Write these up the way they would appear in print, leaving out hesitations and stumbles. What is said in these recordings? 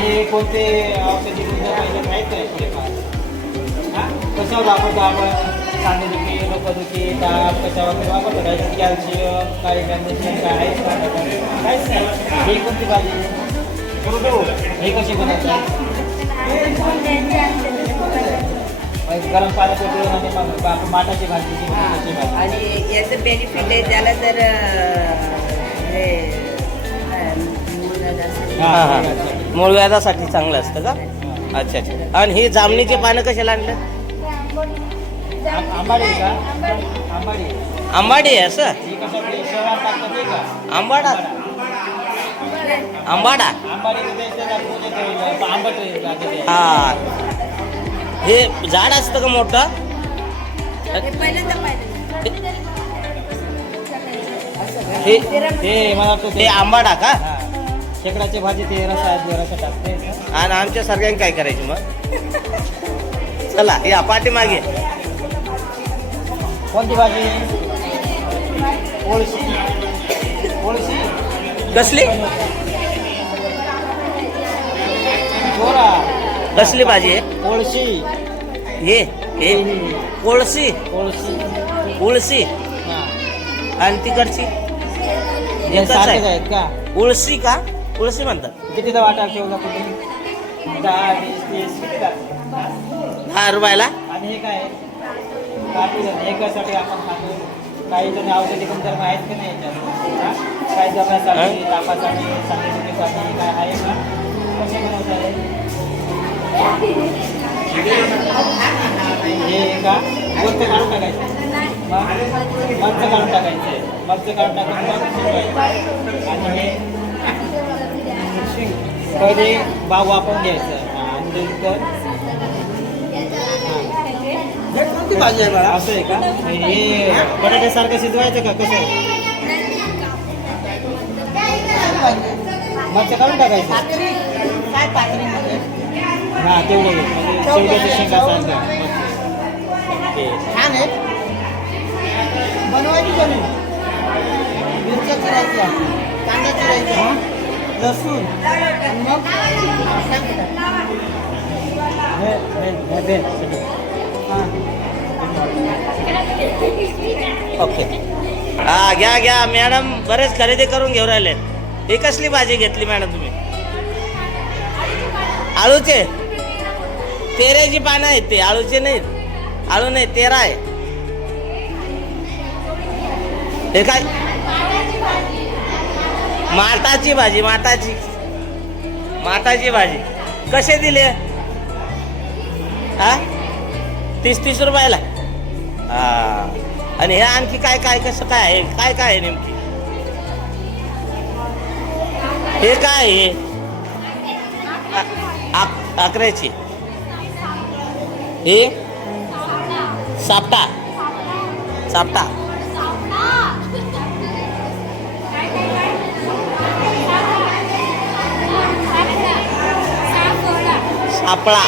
हे कोणते औषधी गुण पाहिजे माहीत नाही थोडेफार. हां कशावर वापरतो आपण? सांधेदुखी, डोकंदुखी, ताप कशावर वगैरे वापरतो काय? कॅल्शियम, काही मॅग्नेशियम काय काहीच नाही. ही कोणती भाजी? हे कशी बनवतात? गरम पाण्यात उकळून आणि मग माठाची भाजी कशी भाजी. आणि याचं बेनिफिट आहे त्याला जर हे मूळ व्याधासाठी चांगलं असतं का? अच्छा अच्छा. आणि ही जामणीचे पानं कशाला आणलं? आंबाडी का? आंबाडी. आंबाडी आहे असं? ही कशासाठी शहरात टाकतात ते का? आंबाडा. आंबाडा. आंबाडी आंबट. हा हे झाड असतं का मोठं? पहिल्यांदा पाहिलं हे ते मला वाटतं हे ते आंबाडा का? शेकडाची भाजी ते रसा टाकते. आणि आमच्या सगळ्यांनी काय करायचं मग? चला या पाठीमागे. कोणती भाजी? ओळशी. ओळशी कसली जोरा. कसली भाजी आहे? ओळशी. हे कोळशी. ओळशी. उळशी. हां आणि तिकडची हे एकच आहे. सारखेच आहेत का? उळशी का? उळशी म्हणतात. कितीचा वाटा ठेवला तुम्ही? 10, 20, 30 किती लागतात? 10 रुपयाला. आणि हे काय? काठी एकासाठी आपण खातो. काही जण औषधी गुणधर्म आहेत की नाही याच्यात? हां? काही जगण्यासाठी, तापासाठी, सांधेदुखीसाठी काय आहे का? कसे बनवत आहे? हे का? वरचं काढून टाकायचं. मगचं काढून टाकायचं आहे. मगचं काढून टाकून मग शिजवायचं. आणि हे पहिले बाग वापरून घ्यायचं. आणि नंतर कोणती भाजी आहे बाळा? असं आहे का? हे बटाट्यासारखं शिजवायचं का कसं? मगचं काढून टाकायचं. हां तेवढं म्हणजे शेवग्याच्या शेंगा सारखं. छान आहे. बनवायची जमीन मिरच्या चिरायच्या, कांदा चिरायचा, लसूण आणि मग ओके. हा घ्या घ्या मॅडम. बरेच खरेदी करून घेऊन राहिले. ही कसली भाजी घेतली मॅडम तुम्ही? आळूचे. तेऱ्याची पानं आहेत ते, आळूचे नाहीत. आळू नाही, तेरा आहे. हे काय? माठाची भाजी. माठाची भाजी कसे दिले? हा 30 रुपयाला. हा आणि हे आणखी काय काय कसं काय आहे? काय काय आहे नेमकी? हे काय आहे? अकराची. हे सापटा. सापटा. सापळा.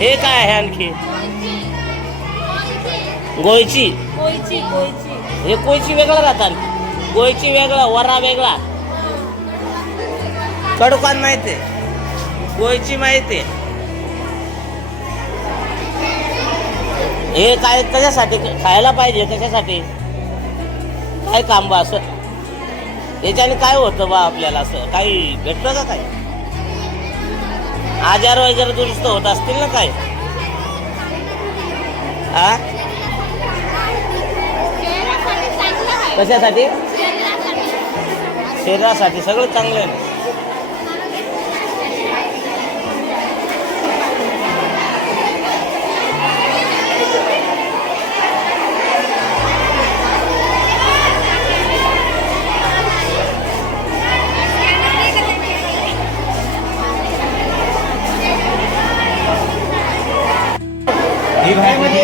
हे काय आहे आणखी? गोयची. हे कोयची वेगळं राहतात. गोयची वेगळं, वरा वेगळा. कडुकान माहिती आहे, गोयची माहिती आहे. हे काय कशासाठी खायला पाहिजे? कशासाठी काय काम बा? असं याच्याने काय होतं बा आपल्याला? असं काही भेटतं का? काय आजार वगैरे दुरुस्त होत असतील ना? काय हा कशासाठी? शरीरासाठी सगळं चांगलं आहे ना. ही भाजी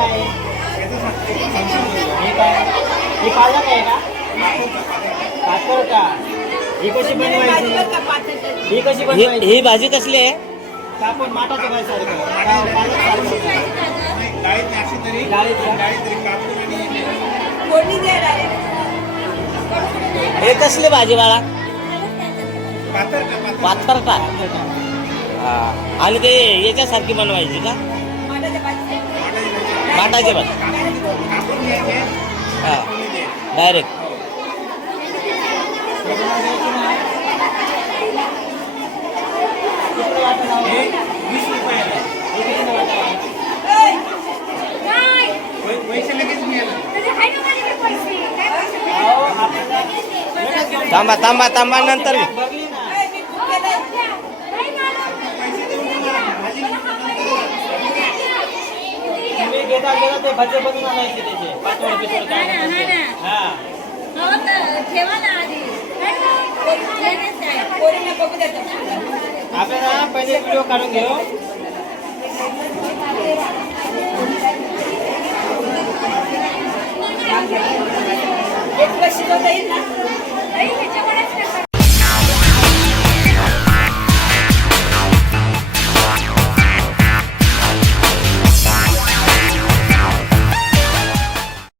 काय आहे? हे काय? हे पालक आहे का? पातळ का? ही कशी बनवायची? ही कशी बनवायची? ही भाजी कसली आहे? कापून माठाच्या भाजीसारखं. पालक सारखं. डाळीत का? फोडणी द्या direct. हे कसली भाजी बाळा? पाथर का? हा. आणि ते याच्यासारखी बनवायची का? माठाच्या भाजी. माठाची भाजी हा डायरेक्ट. किती वाटतं नाव? 20 रुपयाला. हे किती वाटतं? अहो, आपल्याला थांबा नंतर घे. बघली ना. मी खूप केलंय. तुम्ही घेता ते भजे बनवून आणायचे त्याचे पातळ बितळ काय हा. पोरींना बघू द्या. आपल्याला पहिले व्हिडिओ काढून घेऊ. एक शिजवता येईल ना?